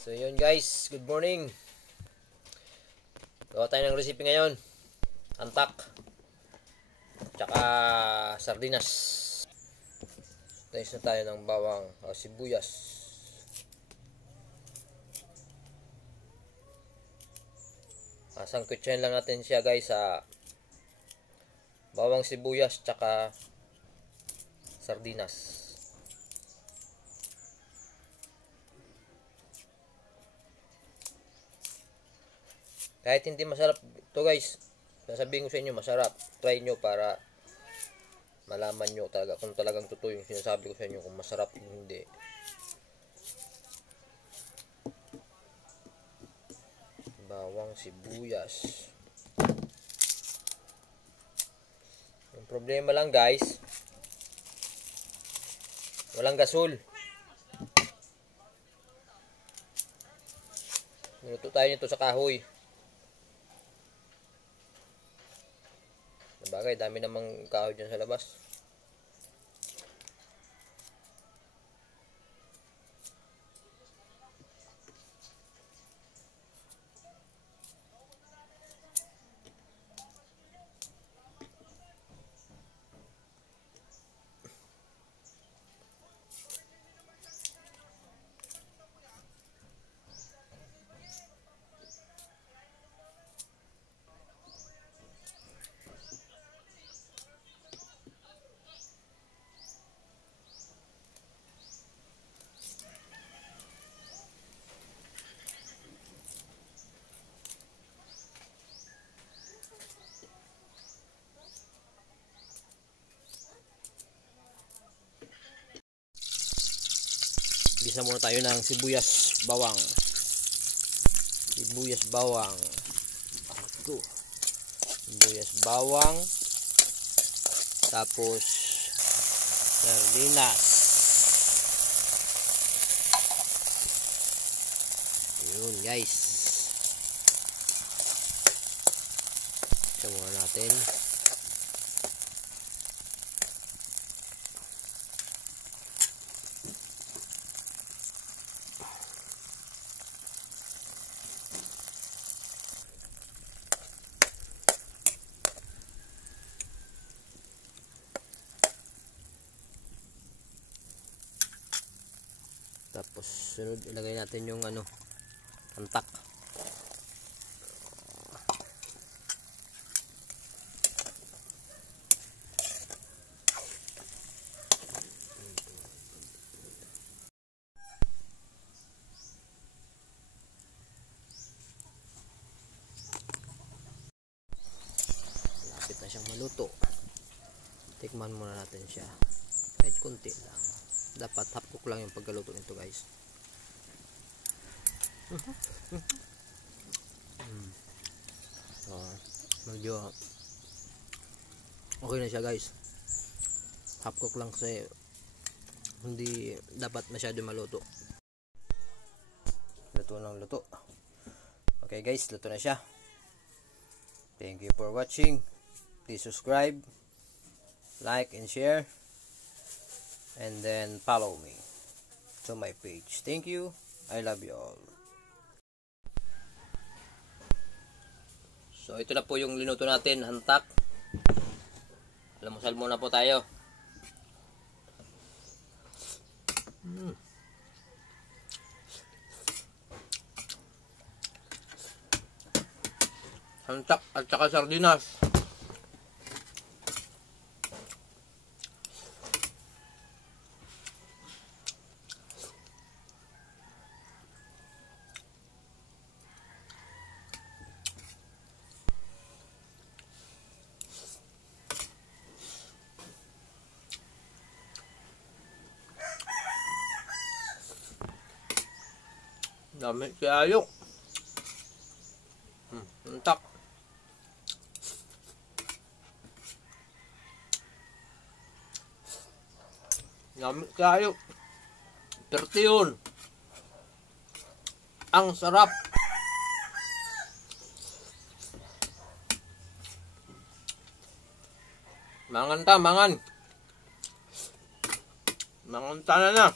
So yun guys, good morning. Gawa tayo ng recipe ngayon. Antak tsaka sardinas. Tayo na tayo ng bawang o sibuyas. Sangkutsahin lang natin siya guys sa bawang, sibuyas tsaka sardinas. Kahit hindi masarap ito guys, sasabihin ko sa inyo masarap. Try nyo para malaman nyo talaga kung talagang totoo yung sinasabi ko sa inyo, kung masarap o hindi. Bawang, sibuyas. Yung problema lang guys, walang gasol. Niluto tayo nito sa kahoy. Bagay, dami namang kahoy dyan sa labas. Gisa muna tayo ng sibuyas, bawang. Sibuyas, bawang. Ito. Sibuyas, bawang. Tapos sardinas. Yun guys. Ito muna natin. Tapos sunod ilagay natin yung antak. Lapit na siyang maluto. Tikman muna natin siya. Kahit konti lang. Dapat half cook lang yung pagkaluto nito guys. Medyo okay na siya guys. Half cook lang kasi hindi dapat masyado maluto. Luto ng luto. Okay guys, luto na siya. Thank you for watching. Please subscribe, like and share. And then follow me to my page. Thank you. I love you all. So ito na po yung linuto natin, antak. Almusal muna po tayo. Antak at saka sardinas. Dami kayayok. Antak. Dami kayayok. Perti yun. Ang sarap. Mangan ta, mangan. Mangan ta na.